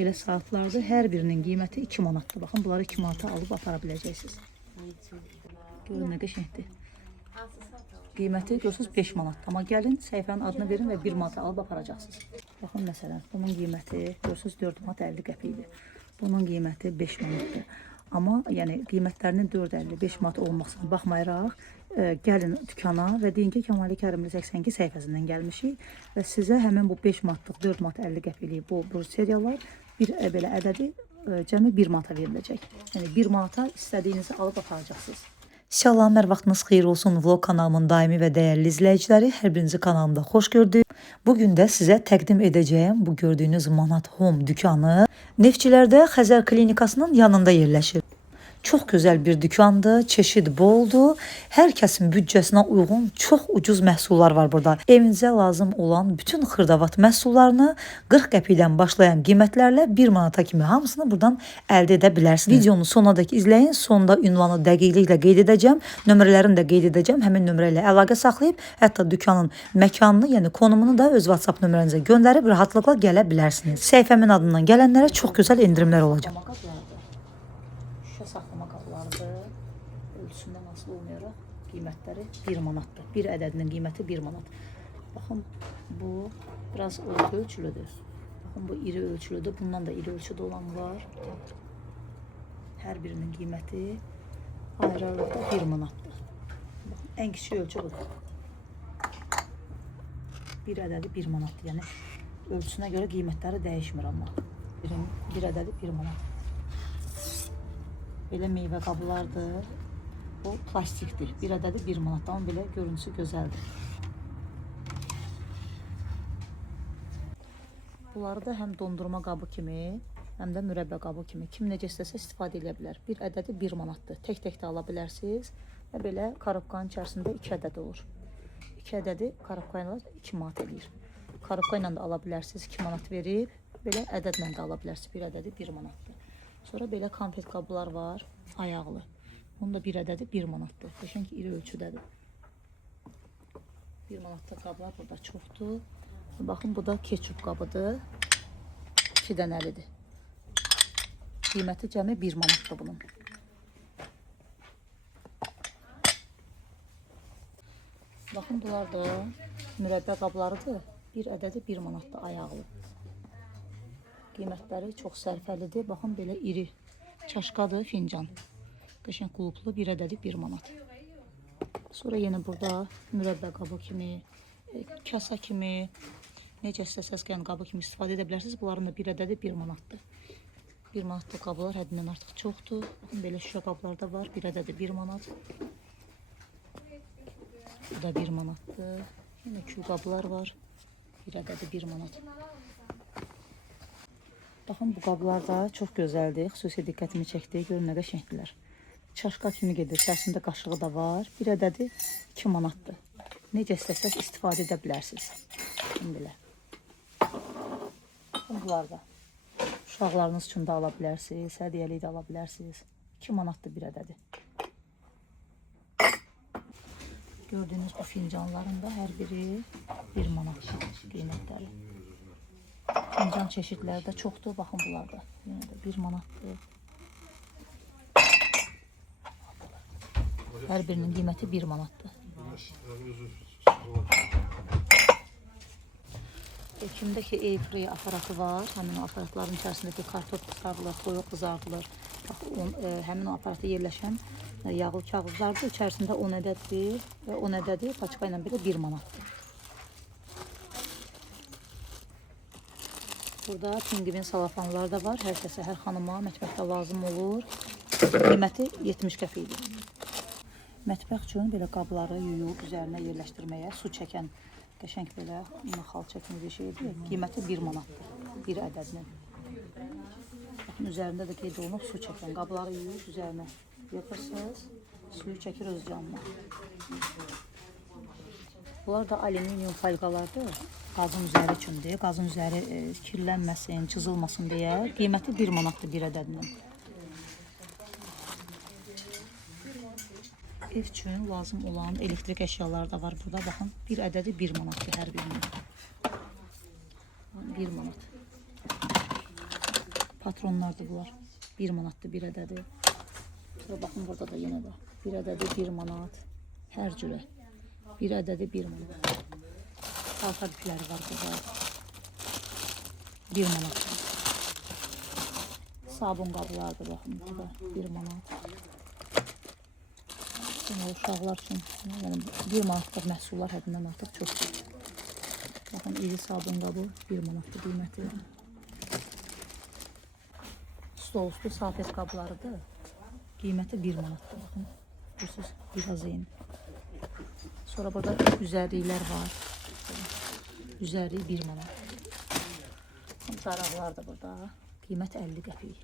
belə saatlardır. Hər birinin qiyməti 2 manatdır. Baxın, bunları 2 manata alıb apara biləcəksiniz. Görün, nə qəşəngdir. Qiyməti görürsünüz 5 manat. Amma gəlin səhifənin adını verin və 1 manata alıb aparacaqsınız. Baxın, məsələn, bunun qiyməti görürsünüz 4 manat 50 qəpikdir. Bunun qiyməti 5 manatdır. Amma yəni qiymətlərinin 4.50-5 manat olmasına baxmayaraq, gəlin dükana və deyin ki, Kəmali Kərimli 82 səhifəsindən gəlmişik və sizə həmin bu 5 manatlıq 4 manat 50 qəpiklik bu seriallar bir belə ədədi cəmi 1 manata veriləcək. Yəni 1 manata istədiyinizi alıb aparacaqsınız. Salam, hər vaxtınız xeyir olsun. Vlog kanalımın daimi və dəyərli izləyiciləri, hər birinizi kanalımda xoş gördük. Bugün də sizə təqdim edəcəyim bu gördüyünüz Manat Home dükanı Neftçilərdə Xəzər Klinikasının yanında yerləşir. Çox gözəl bir dükandır, çeşid boldur. Hər kəsin büdcəsinə uyğun çox ucuz məhsullar var burada. Evinizə lazım olan bütün xırdavat məhsullarını 40 qəpikdən başlayan qiymətlərlə 1 manata kimi hamısını buradan əldə edə bilərsiniz. Videonu sonadək izləyin. Sonda ünvanı dəqiqliklə qeyd edəcəm. Nömrələrini də qeyd edəcəm. Həmin nömrə ilə əlaqə saxlayıb, hətta dükanın məkanını, yəni konumunu da öz WhatsApp nömrənizə göndərib rahatlıqla gələ bilərsiniz. Səhifəmin adından gələnlərə çox gözəl endirimlər olacaq. Saxlama qablarıdır. Ölçüsündən asılı olmayaraq qiymətləri 1 manatdır. Bir ədədinin qiyməti 1 manat. Baxın, bu biraz orta ölçülüdür. Baxın, bu iri ölçülüdür. Bundan da iri ölçüdə olan var. Hər birinin qiyməti ayrı-ayrılıqda 1 manatdır. Baxın, ən kiçik ölçü budur. Bir ədədi 1 manatdır. Yəni ölçüsünə görə qiymətləri dəyişmir amma. Bir ədədi 1 manat. Belə meyvə qablardır. O plastikdir. Bir ədədi 1 manatdan, amma belə görüntüsü gözəldir. Bunları da həm dondurma qabı kimi, həm də mürəbbə qabı kimi kim necə istəsə istifadə edə bilər. Bir ədədi 1 manatdır. Tək-tək də ala bilərsiniz və belə karobkanın içərisində 2 ədəd olur. 2 ədədi karobka ilə 2 manat eləyir. Karobka ilə də ala bilərsiniz, 2 manat verib, belə ədədlə də ala bilərsiniz. Bir ədədi 1 manatdır. Sonra belə konfet qablar var, ayaqlı. Onun da bir ədədi 1 manatdır. Qəşəng ki, iri ölçüdədir. 1 manatda qablar burada çoxdur. Baxın, bu da ketçup qabıdır. 2 dənəlidir. Qiyməti cəmi 1 manatdır bunun. Baxın, bunlar da mürəbbə qablarıdır. Bir ədədi 1 manatdır, ayaqlı. Qiymətləri çox sərfəlidir. Baxın, belə iri çaşqadır, fincan. Qəşəng quluplu, bir ədədi 1 manat. Sonra yenə burada mürəbbə qabı kimi, kasa kimi, necə istəsəz gəlin qabı kimi istifadə edə bilərsiniz. Bunların da bir ədədi 1 manatdır. 1 manatlıq qablar həddindən artıq çoxdur. Baxın, belə şüşə qablar da var. Bir ədədi 1 manat. Bu da 1 manatdır. Yenə kül qablar var. Bir ədədi 1 manat. Baxın, bu qablar da çox gözəldir. Xüsusi diqqətimi çəkdi. Görün, nə qəşəngdirlər. Çaşqa kimi gedir. İçərisində qaşığı da var. Bir ədədi 2 manatdır. Necə istəsəz istifadə edə bilərsiniz. Belə. Bunlar da uşaqlarınız üçün də ala bilərsiniz. Hədiyyəlik də ala bilərsiniz. 2 manatdır bir ədədi. Gördüyünüz bu fincanların da hər biri 1 manat qiymətləri. Fincan çeşidləri də çoxdur. Baxın, bunlar da. Yenə də 1 manatdır. Hər birinin qiyməti 1 manatdır. Kimdəki airfryer aparatı var. Həmin o aparatların içərisindəki kartof qızardılır, toyuq qızardılır. Həmin o aparata yerləşən yağlı kağızlardır. İçərisində 10 ədəddir və 10 ədədi paçka ilə belə 1 manatdır. Burada pingvin salafanlar da var. Hər kəsə, hər xanıma mətbəxdə lazım olur. Qiyməti 70 qəpikdir. Mətbəx üçün belə qabları yuyub üzərinə yerləşdirməyə su çəkən qəşəng belə xalça kimi bir şeydir. Qiyməti 1 manatdır. Bir ədədinin. Baxın, üzərində də qeyd olunub su çəkən. Qabları yuyub üzərinə yıxırsınız. Suyu çəkir öz canına. Bunlar da alüminium folqalardır. Qazın üzəri üçündür. Qazın üzəri kirlənməsin, çızılmasın deyə. Qiyməti 1 manatdır bir ədədinin. Ev üçün lazım olan elektrik əşyaları da var burada. Baxın, bir ədədi 1 manatdır hər birinin. 1 manat. Patronlardır bunlar. 1 manatdır bir ədədi. Sonra baxın burada da yenə də. Bir ədədi 1 manat. Hər cürə. Bir ədədi 1 manat. Paltar ipləri var burada. 1 manat. Sabun qablardır baxın burada. 1 manat. Sonra uşaqlar üçün yəni 1 manatlıq məhsullar həddindən artıq çoxdur. Baxın iri sabun qabı 1 manatdır qiyməti. Stolüstü salfet qablarıdır. Qiyməti 1 manatdır. Baxın. Görürsünüz, biraz eyni. Sonra burada üzərliklər var. Üzərlik 1 manat. Daraqlar da burada. Qiymət 50 qəpik.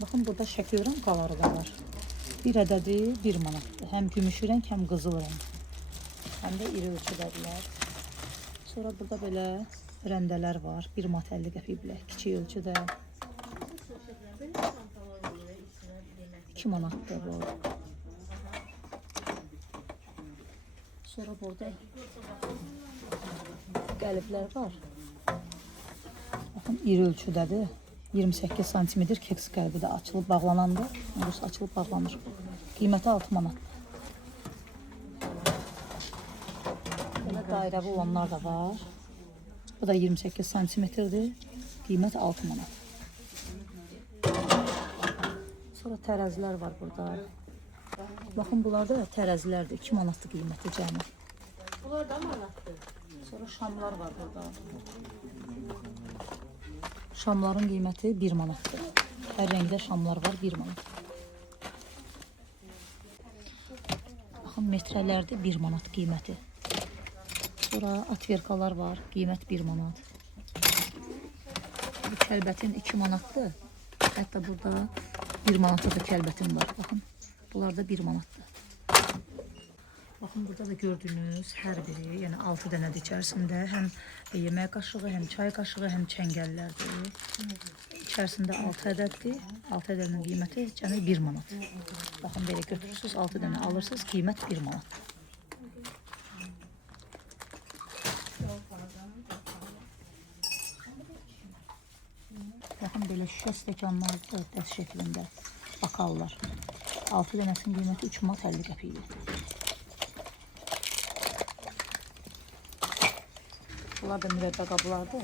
Baxın, burada şəkil ramkaları da var. Bir ədədi 1 manatdır. Həm gümüşü rəng, həm qızıl rəng. Həm də iri ölçüdədirlər. Sonra burada belə rəndələr var. 1 manat 50 qəpik bilə. Kiçik ölçüdə. 2 manatdır bu. Sonra burada qəliblər var. Baxın, iri ölçüdədir. 28 santimetr keks qəlbi də açılıb bağlanandır. Açılıb bağlanır. Qiyməti 6 manat. Belə dairəvi olanlar da var. Bu da 28 santimetrdir. Qiymət 6 manat. Sonra tərəzilər var burada. Baxın, bunlar da tərəzilərdir. 2 manatlı qiyməti cəmi. Bunlar da manatdır. Sonra şamlar var burada. Şamların qiyməti 1 manatdır. Hər rəngdə şamlar var, 1 manat. Baxın, metrələrdir 1 manat qiyməti. Sonra atverkalar var, qiymət 1 manat. Bu kəlbətin 2 manatdır. Hətta burada 1 manatda da kəlbətim var. Baxın, bunlar da 1 manatdır. Baxın, burada da gördüyünüz hər biri, yəni 6 dənədir içərisində. Həm yemək qaşığı, həm çay qaşığı, həm çəngəllərdir. İçərisində 6 ədəddir. 6 ədədin qiyməti cəmi 1 manat. Baxın, belə götürürsünüz, 6 dənə alırsınız, qiymət 1 manat. Baxın, belə şüşə stəkanlardır, dəst şəklində bakallar. 6 dənəsinin qiyməti 3 manat 50 qəpikdir. Bunlar da mürəbbə qablardır.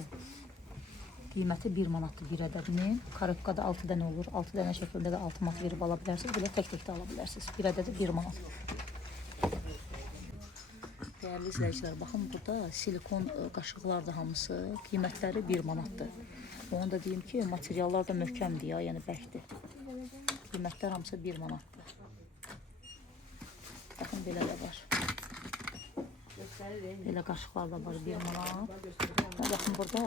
Qiyməti 1 manatdır bir ədədinin. Karobkada 6 dənə olur. 6 dənə şəkildə də 6 manat verib ala bilərsiniz. Belə tək-tək də ala bilərsiniz. Bir ədədi 1 manat. Dəyərli izləyicilər, baxın, burada silikon qaşıqlardır hamısı. Qiymətləri 1 manatdır. Onu da deyim ki, materiallar da möhkəmdir ya, yəni bəkdir. Qiymətlər hamısı 1 manatdır. Baxın, belə də var. Belə qaşıqlar da var 1 manat. Baxın, burada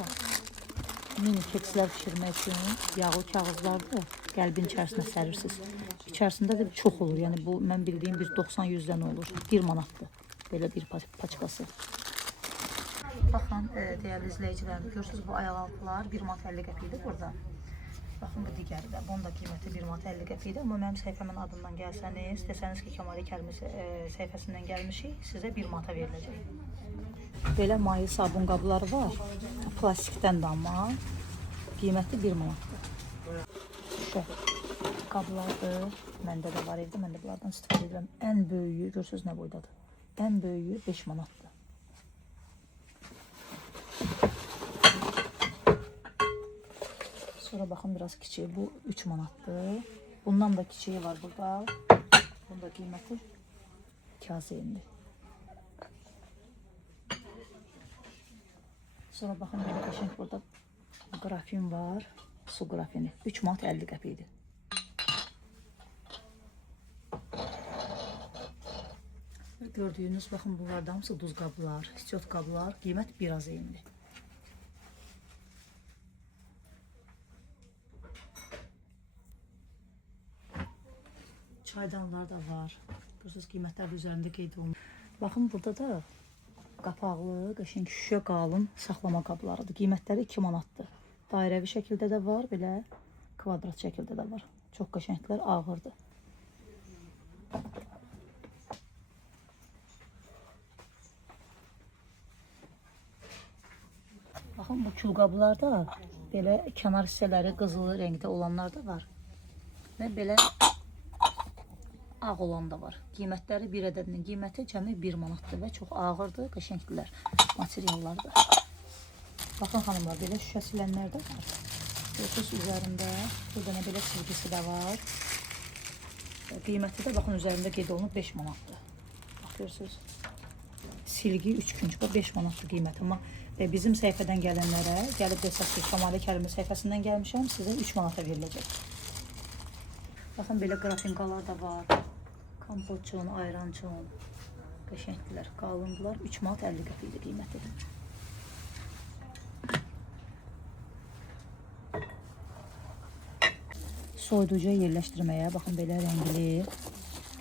mini kekslər pişirmək üçün yağlı kağızlardır. Qəlbin içərisinə sərirsiniz. İçərisində də çox olur. Yəni bu, mən bildiyim bir 90-100 dənə olur. 1 manatdır. Belə bir paçkası. Baxın, dəyərli izləyicilərim, görürsünüz bu ayaqaltılar 1 manat 50 qəpikdir burada. Baxın, bu digəri də. Bunun da qiyməti 1 manat 50 qəpikdir. Amma mənim səhifəmin adından gəlsəniz, desəniz ki, Kəmali Kərimi səhifəsindən gəlmişik, sizə 1 manata veriləcək. Belə maye sabun qabları var. Plastikdən də amma qiyməti 1 manatdır. Şüşə qablardır. Məndə də var evdə, mən də bunlardan istifadə edirəm. Ən böyüyü, görürsünüz nə boydadır? Ən böyüyü 5 manatdır. Sonra baxın, biraz kiçiyi, bu 3 manatdır. Bundan da kiçiyi var burada. Bunun da qiyməti kazeyndir. Sonra baxın, belə qəşəng burada qrafin var. Su qrafini. 3 manat 50 qəpikdir. Gördüyünüz, baxın, bunlar da hamısı duz qablar, istiot qablar. Qiymət biraz eynidir. Çaydanlar da var. Görürsünüz, qiymətlər də üzərində qeyd olunur. Baxın, burada da qapaqlı, qəşəng şüşə qalın saxlama qablarıdır. Qiymətləri 2 manatdır. Dairəvi şəkildə də var, belə kvadrat şəkildə də var. Çox qəşənglər, ağırdır. Baxın, bu külqablar da Belə kənar hissələri qızılı rəngdə olanlar da var. Və belə ağ olan da var. Qiymətləri bir ədədinin qiyməti cəmi 1 manatdır və çox ağırdır, qəşəngdilər materiallardır. Baxın xanımlar, belə şüşə silənlər də var. Görürsünüz üzərində, burada nə belə silgisi də var. Qiyməti də baxın üzərində qeyd olunub 5 manatdır. Bax görürsünüz. Silgi 3 günc, 5 manatdır qiyməti. Amma bizim səhifədən gələnlərə, gəlib desək ki, Şamali Kərimi səhifəsindən gəlmişəm, sizə 3 manata veriləcək. Baxın, belə qrafinkalar da var. Kompotçun, ayrançun, qəşəngdilər, qalındılar. 3 manat 50 qəpikdir qiyməti. Soyuducuya yerləşdirməyə, baxın, belə rəngli.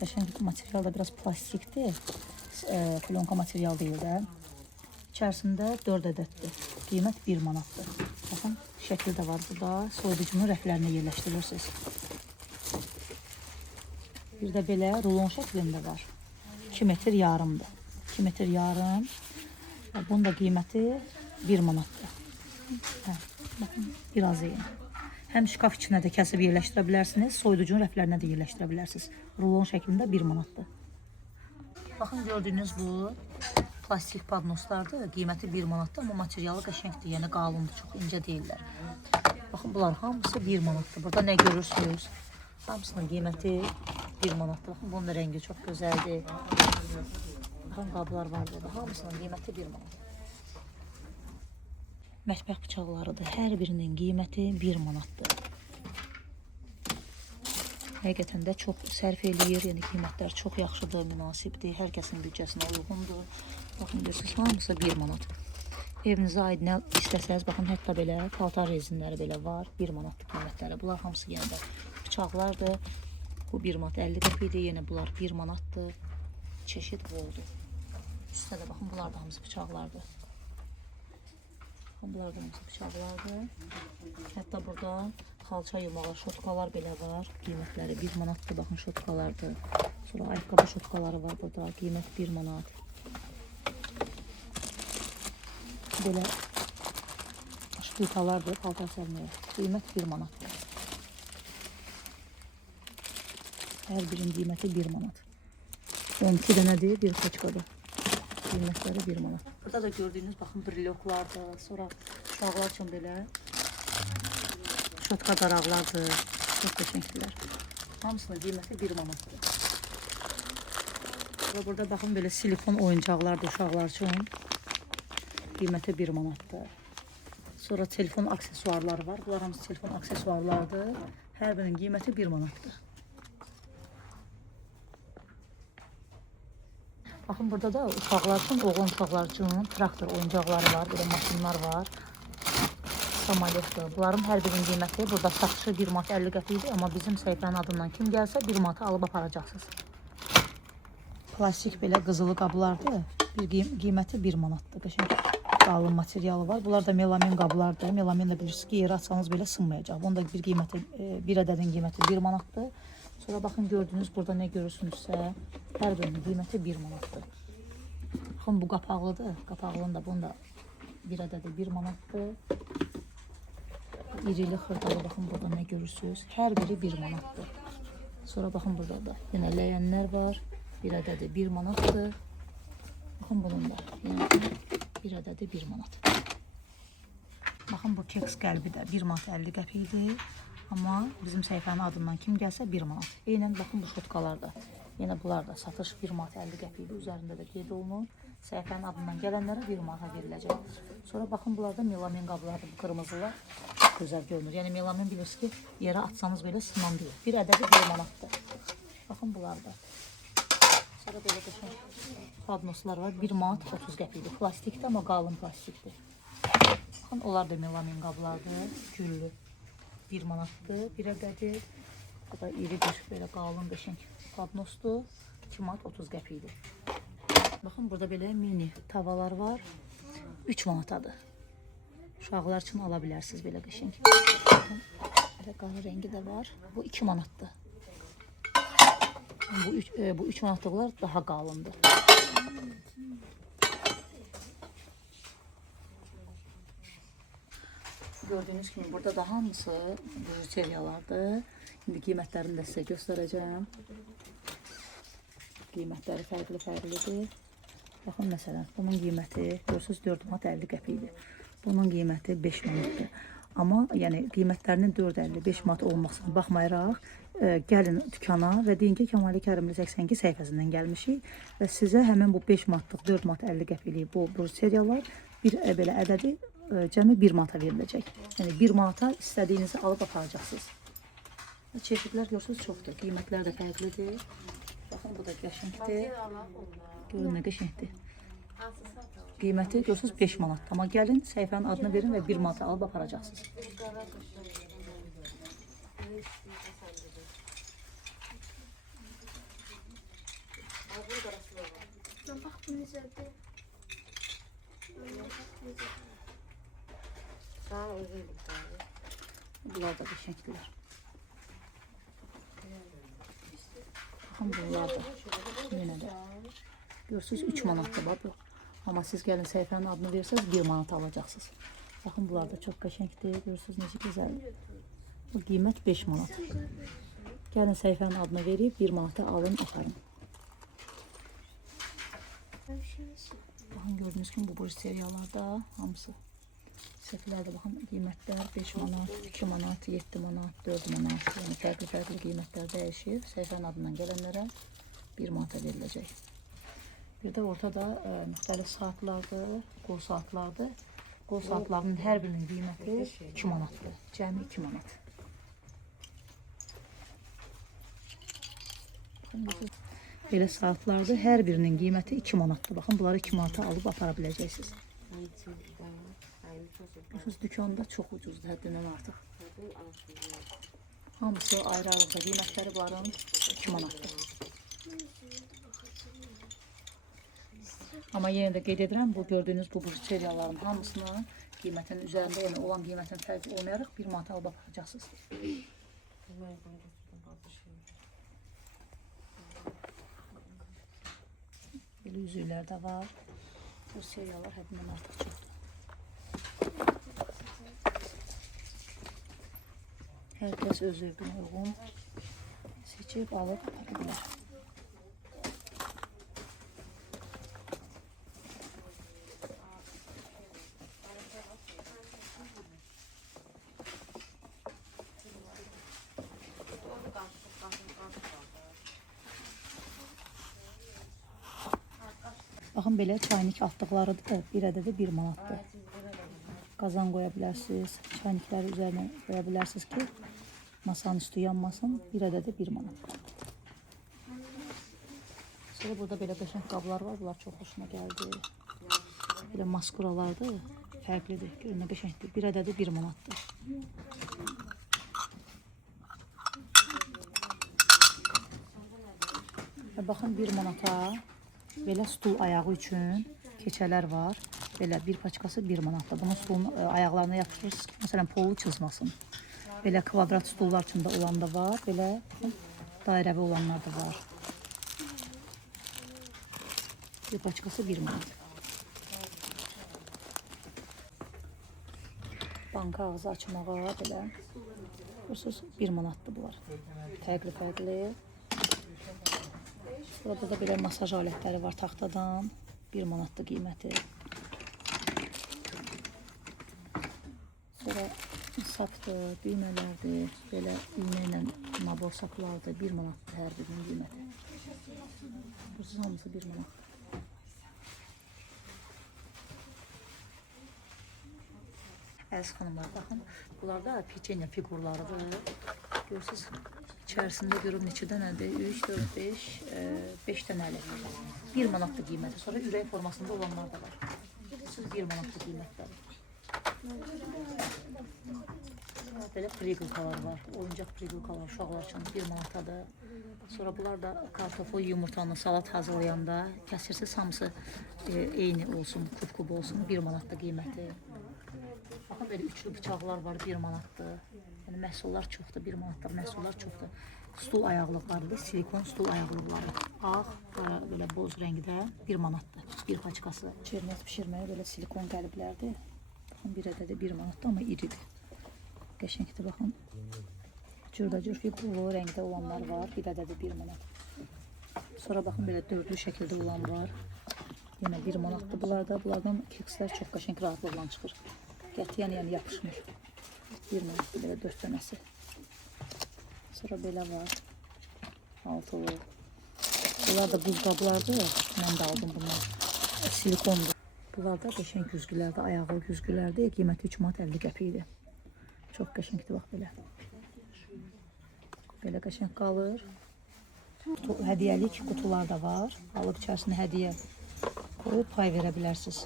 Qəşəng material da biraz plastikdir. Plyonka material deyil də. İçərisində 4 ədəddir. Qiymət 1 manatdır. Baxın, şəkli də var burada. Soyuducunun rəflərinə yerləşdirirsiniz. Bir də belə rulon şəklində var. 2 metr yarımdır. 2 metr yarım. Bunun da qiyməti 1 manatdır. Baxın, biraz eyni. Həm şkaf içinə də kəsib yerləşdirə bilərsiniz, soyuducunun rəflərinə də yerləşdirə bilərsiniz. Rulon şəklində 1 manatdır. Baxın, gördüyünüz bu plastik padnoslardır. Qiyməti 1 manatdır, amma materialı qəşəngdir, yəni qalındır, çox incə deyirlər. Baxın, bunlar hamısı 1 manatdır. Burada nə görürsünüz? Hamısının qiyməti 1 manatdır. Baxın, bunun da rəngi çox gözəldir. Baxın, qablar var burada. Hamısının qiyməti 1 manat. Mətbəx bıçaqlarıdır. Hər birinin qiyməti 1 manatdır. Həqiqətən də çox sərf eləyir. Yəni, qiymətlər çox yaxşıdır, münasibdir. Hər kəsin büdcəsinə uyğundur. Baxın, görürsünüz, hamısı 1 manat. Evinizə aid nə istəsəniz, baxın, hətta belə paltar rezinləri belə var. 1 manatdır qiymətləri. Bunlar hamısı yenə də bıçaqlardır. Bu 1 manat 50 qəpikdir. Yenə bunlar 1 manatdır. Çeşid boldur. Üstə də baxın, bunlar da hamısı bıçaqlardır. Bunlar da hamısı bıçaqlardır. Hətta burada xalça yumağı, şotkalar belə var. Qiymətləri 1 manatdır. Baxın, şotkalardır. Sonra ayaqqabı şotkaları var burada. Qiymət 1 manat. Belə şpitalardır, paltar sərməyə. Qiymət 1 manatdır. Hər birinin qiyməti 1 manat. 12 dənədir, bir paçkadır. Qiymətləri 1 manat. Burada da gördüyünüz, baxın, brilyoklardır. Sonra uşaqlar üçün belə şotka daraqlardır. Çox qəşəngdilər. Hamısının qiyməti 1 manatdır. Sonra burada baxın, belə silikon oyuncaqlardır uşaqlar üçün. Qiyməti 1 manatdır. Sonra telefon aksesuarları var. Bunlar hamısı telefon aksesuarlardır. Hər birinin qiyməti 1 manatdır. Baxın, burada da uşaqlar üçün, oğlan uşaqlar üçün traktor oyuncaqları var. Belə maşınlar var. Samolyotdur. Bunların hər birinin qiyməti burada satışı 1 manat 50 qəpikdir. Amma bizim səhifənin adından kim gəlsə 1 manata alıb aparacaqsınız. Plastik belə qızılı qablardır. Qiyməti 1 manatdır. Qəşəng qalın materialı var. Bunlar da melamin qablardır. Melaminlə bilirsiniz ki, yeri atsanız belə sınmayacaq. Bunun da bir ədədin qiyməti 1 manatdır. Sonra baxın, gördüyünüz burada nə görürsünüzsə, hər birinin qiyməti 1 manatdır. Baxın, bu qapaqlıdır. Qapaqlının da bunun da bir ədədi 1 manatdır. İrili xırdalı, baxın, burada nə görürsünüz. Hər biri 1 manatdır. Sonra baxın, burada da yenə ləyənlər var. Bir ədədi 1 manatdır. Baxın, bunun da bir ədədi 1 manat. Baxın, bu keks qəlbi də 1 manat 50 qəpikdir. Amma bizim səhifənin adından kim gəlsə 1 manat. Eynən, baxın, bu şotkalar da. Yenə bunlar da satış 1 manat 50 qəpikdir. Üzərində də qeyd olunur. Səhifənin adından gələnlərə 1 manata veriləcək. Sonra baxın, bunlarda melamin qablardır. Bu qırmızılar çox gözəl görünür. Yəni, melamin bilirsiniz ki, yerə atsanız belə sınan deyil. Bir ədədi 1 manatdır. Baxın, bunlarda. Sonra belə qəşəng padnoslar var. 1 manat 30 qəpikdir. Plastikdir, amma qalın plastikdir. Baxın, onlar da melamin qablardır. Güllü. 1 manatdır. Bir ədədi. Bu da iri bir belə qalın qəşəng padnosdur. 2 manat 30 qəpikdir. Baxın, burada belə mini tavalar var. 3 manatadır. Uşaqlar üçün ala bilərsiniz belə qəşəng. Belə qara rəngi də var. Bu 2 manatdır. Bu 3 manatlıqlar daha qalındır. gördüğünüz kimi burada da hamısı bijuteriyalardır. İndi qiymətlərini də sizə göstərəcəm. Qiymətləri fərqlidir. Baxın məsələn, bunun qiyməti görürsünüz 4 manat 50 qəpikdir. Bunun qiyməti 5 manatdır. Amma yəni qiymətlərinin 4.50-5 manat olmasına baxmayaraq gəlin dükana və deyin ki, Kəmali Kərimli 82 səhifəsindən gəlmişik və sizə həmin bu 5 manatlıq 4 manat 50 qəpiklik bu bijuteriyalar bir belə ədədi cəmi 1 manata veriləcək. Yəni 1 manata istədiyinizi alıb aparacaqsınız. Çeşidlər görürsünüz çoxdur. Qiymətlər də fərqlidir. Baxın bu da qəşəngdir. Görün nə qəşəngdir. Qiyməti görürsünüz 5 manat. Amma gəlin səhifənin adını verin və 1 manata alıb aparacaqsınız. Bak bu güzeldi. Sağ ol, özür dilerim. Bunlar da qəşəngdirlər. Baxın bunlar da yenə də. Görürsünüz 3 manatdır bax bu. Amma siz gəlin səhifənin adını verirseniz 1 manat alacaqsınız. Baxın bunlar da çox qəşəngdir. Görürsünüz necə gözəldir. Bu qiymət 5 manat. Gəlin səhifənin adını verib 1 manata alın, aparın. Baxın gördüğünüz kimi bu bijuteriyalarda hamısı səhifələrdə baxın qiymətlər 5 manat, 2 manat, 7 manat, 4 manat, yəni fərqli qiymətlər dəyişir. Səhifənin adından gələnlərə 1 manata veriləcək. Bir də ortada müxtəlif saatlardır, qol saatlardır. Qol saatlarının hər birinin qiyməti 2 manatdır. Cəmi 2 manat. Belə saatlardır. Hər birinin qiyməti 2 manatdır. Baxın, bunları 2 manata alıb apara biləcəksiniz. Baxın, dükanda çox ucuzdur, həddindən artıq. Hamısı ayrı-ayrıqda qiymətləri bunların 2 manatdır. Amma yenə də qeyd edirəm, bu gördüyünüz bu bijuteriyaların hamısının qiymətinin üzərində yəni olan qiymətin fərqi olmayaraq 1 manata alıb aparacaqsınız. Belə üzüklər də var. Bu seriyalar həddindən artıq çoxdur. Hər kəs öz zövqünə uyğun seçib alıb apara bilər. Baxın, belə çaynik atdıqlarıdır da, bir ədədi 1 manatdır. Qazan qoya bilərsiniz, çaynikləri üzərinə qoya bilərsiniz ki, masanın üstü yanmasın, bir ədədi 1 manat. Sonra burada belə qəşəng qablar var, bunlar çox xoşuna gəldi. Belə maskuralardır, fərqlidir, görünə qəşəngdir, bir ədədi 1 manatdır. Baxın, 1 manata belə stul ayağı üçün keçələr var. Belə bir paçkası 1 manatda. Bunun stulun ayaqlarına yatırırsınız ki, məsələn, polu çızmasın. Belə kvadrat stullar üçün də olan da var. Belə dairəvi olanlar da var. Bir paçkası 1 manat. Banka ağzı açmağa belə. Görürsünüz, 1 manatdır bunlar. Fərqli. Burada da belə masaj alətləri var taxtadan. 1 manatdır qiyməti. Sonra sapdır, düymələrdir. Belə iğnə ilə nabor saplardır. 1 manatdır hər birinin qiyməti. Burası hamısı 1 manat. Əziz xanımlar, baxın. Bunlar da peçenya figurlarıdır. Görürsünüz, içərisində görün neçə dənədir? 3, 4, 5, 5 dənəli. 1 manatlı qiyməti. Sonra ürək formasında olanlar da var. 1 manatlı qiymətləri. Belə prigulkalar var. Oyuncaq prigulkalar uşaqlar üçün 1 manatadır. Sonra bunlar da kartoflu yumurtanı salat hazırlayanda kəsirsiniz, hamısı eyni olsun, kub olsun. 1 manatlı qiyməti. Baxın, belə üçlü bıçaqlar var, 1 manatdır. Yəni məhsullar çoxdur, 1 manatlıq məhsullar çoxdur. Stul ayaqlıqlarıdır, silikon stul ayaqlıqları. Ağ, belə boz rəngdə 1 manatdır. Bir paçkası. Çernet pişirməyə belə silikon qəliblərdir. Baxın, bir ədədi 1 manatdır, amma iridir. Qəşəngdir baxın. Cürbəcür figurlu rəngdə olanlar var. Bir ədədi 1 manat. Sonra baxın belə dördlü şəkildə olan var. Yenə 1 manatdır bunlarda. Bunlardan kekslər çox qəşəng rahatlıqla çıxır. Qətiyyən yəni yapışmır. 1 manatdır belə 4 dənəsi. Sonra belə var. Altılı. Bunlar da buzqablardır. Mən də aldım bunlar. Silikondur. Bunlar da qəşəng güzgülərdir. Ayağı güzgülərdir. Qiyməti 3 manat 50 qəpikdir. Çox qəşəngdir bax belə. Belə qəşəng qalır. Hədiyyəlik qutular da var. Alıb içərisində hədiyyə qoyub pay verə bilərsiniz.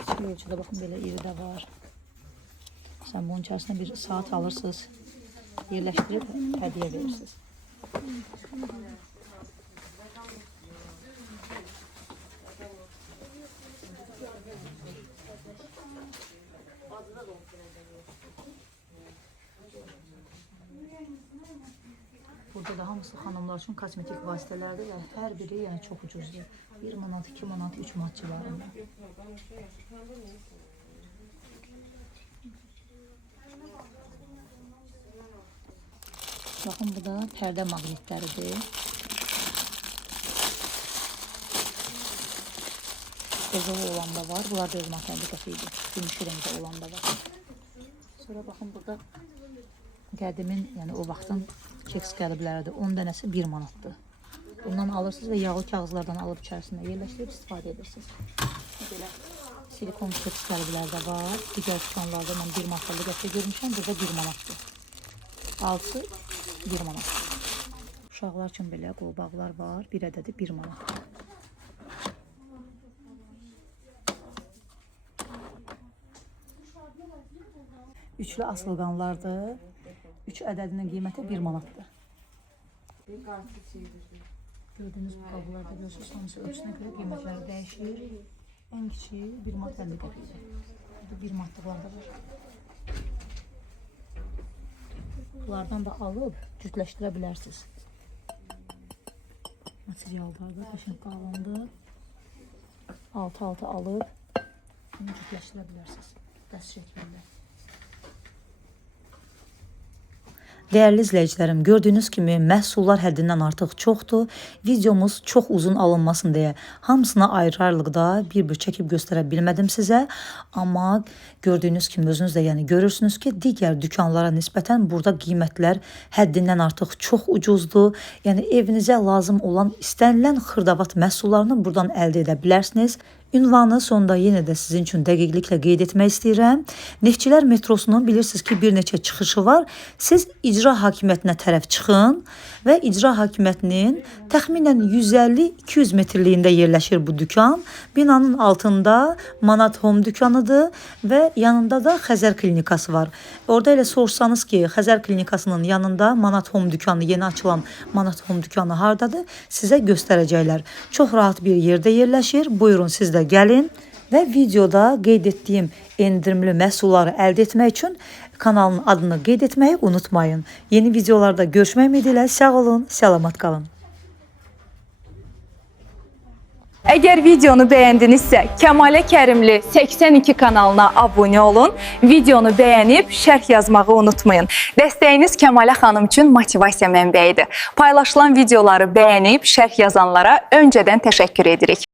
Kiçik ölçüdə baxın belə iri də var. Sən bunun içərisində bir saat alırsınız. Yerləşdirib hədiyyə verirsiniz. Burada da hamısı xanımlar üçün kosmetik vasitələrdir və hər biri yəni çox ucuzdur. 1 manat, 2 manat, 3 manat civarında. Baxın, bu da pərdə maqnitləridir. Qızılı olan da var. Bunlar da öz manat qəpikdir. Gümüşü rəngdə olan da var. Sonra baxın, burada qədimin, yəni o vaxtın keks qəlibləridir. 10 dənəsi 1 manatdır. Bundan alırsınız və yağlı kağızlardan alıb içərisində yerləşdirib istifadə edirsiniz. Belə silikon keks qəlibləri də var. Digər dükanlarda mən 1 manatlı qəpik görmüşəm. Burada 1 manatdır. Altısı 1 manat. Uşaqlar üçün belə qolbağlar var. Bir ədədi 1 manat. Üçlü asılqanlardır. 3 ədədinin qiyməti 1 manatdır. Gördüyünüz bu qablarda görürsünüz, hamısı ölçüsünə görə qiymətləri dəyişir. Ən kiçiyi 1 manat 50 qəpikdir. Burada 1 manatlıqlar da var. Bunlardan da alıb cütləşdirə bilərsiniz. Materiallarda qəşəng qalındır. Altı alıb cütləşdirə bilərsiniz. Dəst şəklində. Değerli izləyicilərim, gördüyünüz kimi məhsullar həddindən artıq çoxdur. Videomuz çox uzun alınmasın deyə hamısına ayrı-ayrılıqda bir çəkib göstərə bilmədim sizə. Amma gördüyünüz kimi özünüz də yəni görürsünüz ki, digər dükanlara nisbətən burada qiymətlər həddindən artıq çox ucuzdur. Yəni evinizə lazım olan istənilən xırdavat məhsullarını buradan əldə edə bilərsiniz. Ünvanı sonda yenə də sizin üçün dəqiqliklə qeyd etmək istəyirəm. Neftçilər metrosunun bilirsiniz ki, bir neçə çıxışı var. Siz icra hakimiyyətinə tərəf çıxın və icra hakimiyyətinin təxminən 150-200 metrliyində yerləşir bu dükan. Binanın altında Manat Home dükanıdır və yanında da Xəzər klinikası var. Orada elə sorsanız ki, Xəzər klinikasının yanında Manat Home dükanı, yeni açılan Manat Home dükanı hardadır? Sizə göstərəcəklər. Çox rahat bir yerdə yerləşir. Buyurun siz də gəlin və videoda qeyd etdiyim endirimli məhsulları əldə etmək üçün kanalın adını qeyd etməyi unutmayın. Yeni videolarda görüşmək ümidilə sağ olun, salamat qalın. Əgər videonu bəyəndinizsə, Kəmalə Kərimli 82 kanalına abunə olun, videonu bəyənib şərh yazmağı unutmayın. Dəstəyiniz Kəmalə xanım üçün motivasiya mənbəyidir. Paylaşılan videoları bəyənib şərh yazanlara öncədən təşəkkür edirik.